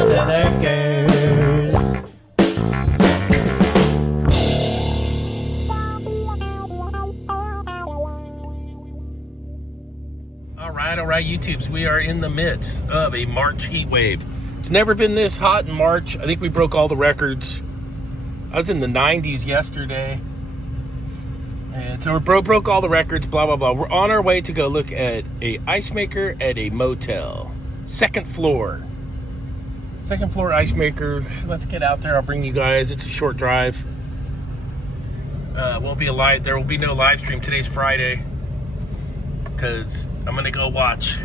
under the curse. All right, YouTubes, we are in the midst of a March heat wave. It's never been this hot in March. I think we broke all the records. I was in the 90s yesterday. And so we broke all the records, blah, blah, blah. We're on our way to go look at a ice maker at a motel. Second floor ice maker. Let's get out there. I'll bring you guys. It's a short drive. There will be no live stream. Today's Friday. Because I'm going to go watch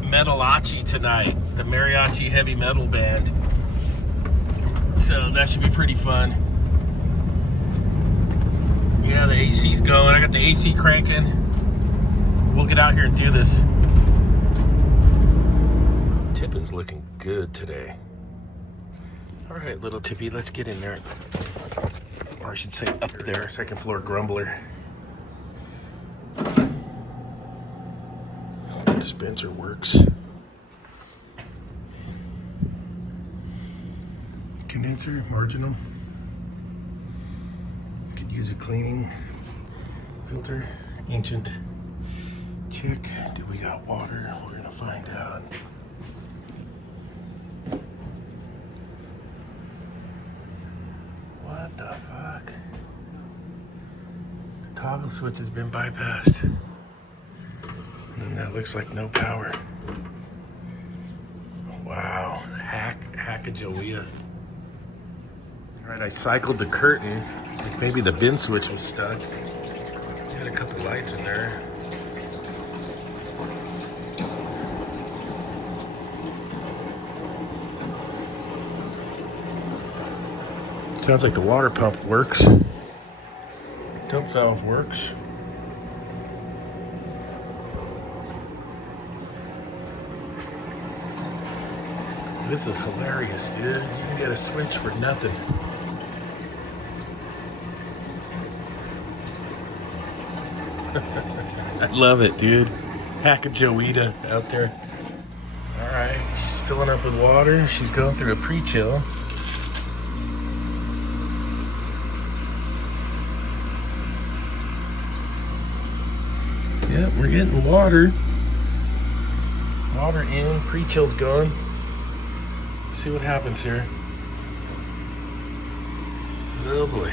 Metalachi tonight. The mariachi heavy metal band. So that should be pretty fun. Yeah, the AC's going. I got the AC cranking. We'll get out here and do this. Tippin's looking good today. All right, little Tippy, let's get in there. Or I should say up there, second floor grumbler. Dispenser works. Condenser, marginal. Could use a cleaning filter. Ancient. Check. Do we got water? We're gonna find out. What the fuck? The toggle switch has been bypassed. And then that looks like no power. Wow. H.V.A.C. Alright, I cycled the curtain. Maybe the bin switch was stuck. Had a couple lights in there. Sounds like the water pump works. Dump valve works. This is hilarious, dude. You can get a switch for nothing. I love it, dude. H.V.A.C. out there. All right, she's filling up with water. She's going through a pre-chill. Yep, we're getting water. Water in, pre-chill's going. See what happens here. Oh boy.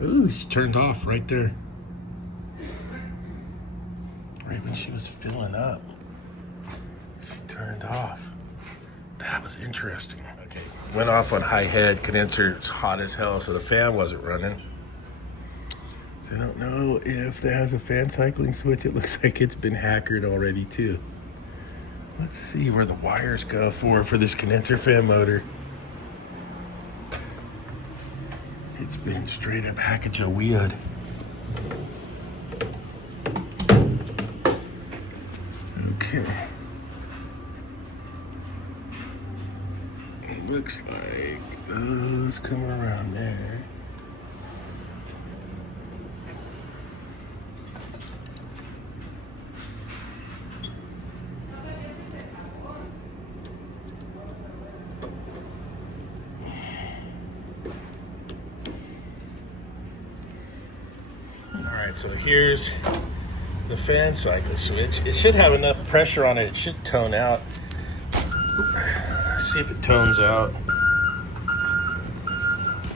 Ooh, she turned off right there. Right when she was filling up. She turned off. That was interesting. Okay, went off on high head. Condenser, it's hot as hell, so the fan wasn't running. So I don't know if that has a fan cycling switch. It looks like it's been hackered already too. Let's see where the wires go for this condenser fan motor. It's been straight up H.V.A.C. weird. Okay. It looks like those come around there. Alright, so here's the fan cycle switch. It should have enough pressure on it. It should tone out. See if it tones out.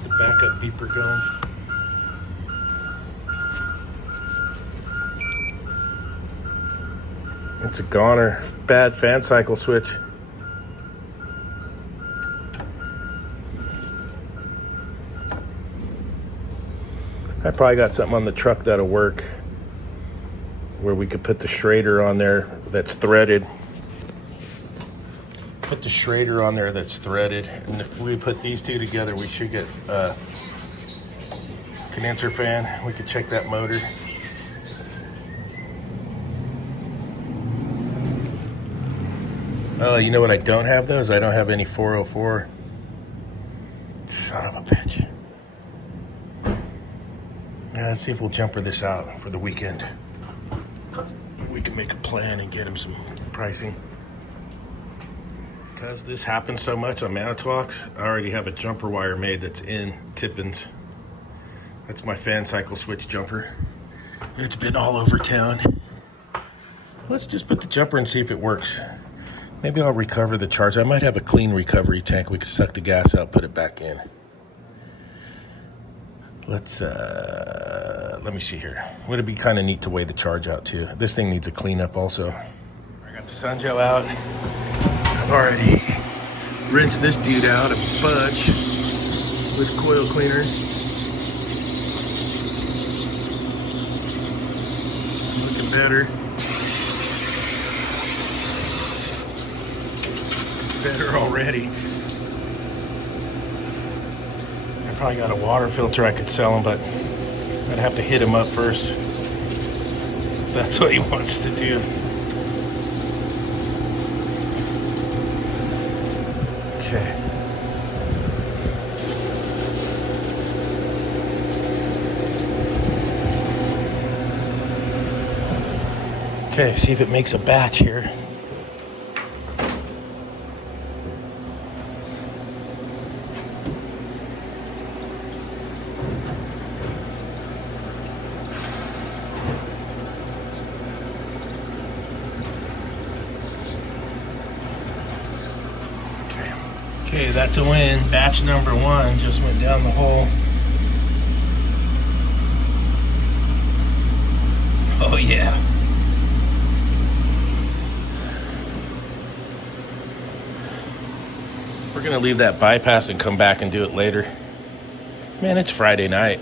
The backup beeper going. It's a goner. Bad fan cycle switch. I probably got something on the truck that'll work, where we could put the Schrader on there that's threaded. Put the Schrader on there that's threaded, and if we put these two together, we should get a condenser fan. We could check that motor. Oh, you know what I don't have those? I don't have any 404. Son of a bitch. Yeah, let's see if we'll jumper this out for the weekend. We can make a plan and get him some pricing. Because this happens so much on Manitowocks, I already have a jumper wire made that's in Tippins. That's my fan cycle switch jumper. It's been all over town. Let's just put the jumper and see if it works. Maybe I'll recover the charge. I might have a clean recovery tank. We can suck the gas out, put it back in. Let me see here. Would it be kind of neat to weigh the charge out too? This thing needs a cleanup also. I got the Sunjo out. I've already rinsed this dude out a bunch with coil cleaner. Looking better. Better already. I probably got a water filter I could sell him, but I'd have to hit him up first if that's what he wants to do. Okay. Okay, see if it makes a batch here. Okay, that's a win. Batch number 1 just went down the hole. Oh yeah. We're gonna leave that bypass and come back and do it later. Man, it's Friday night.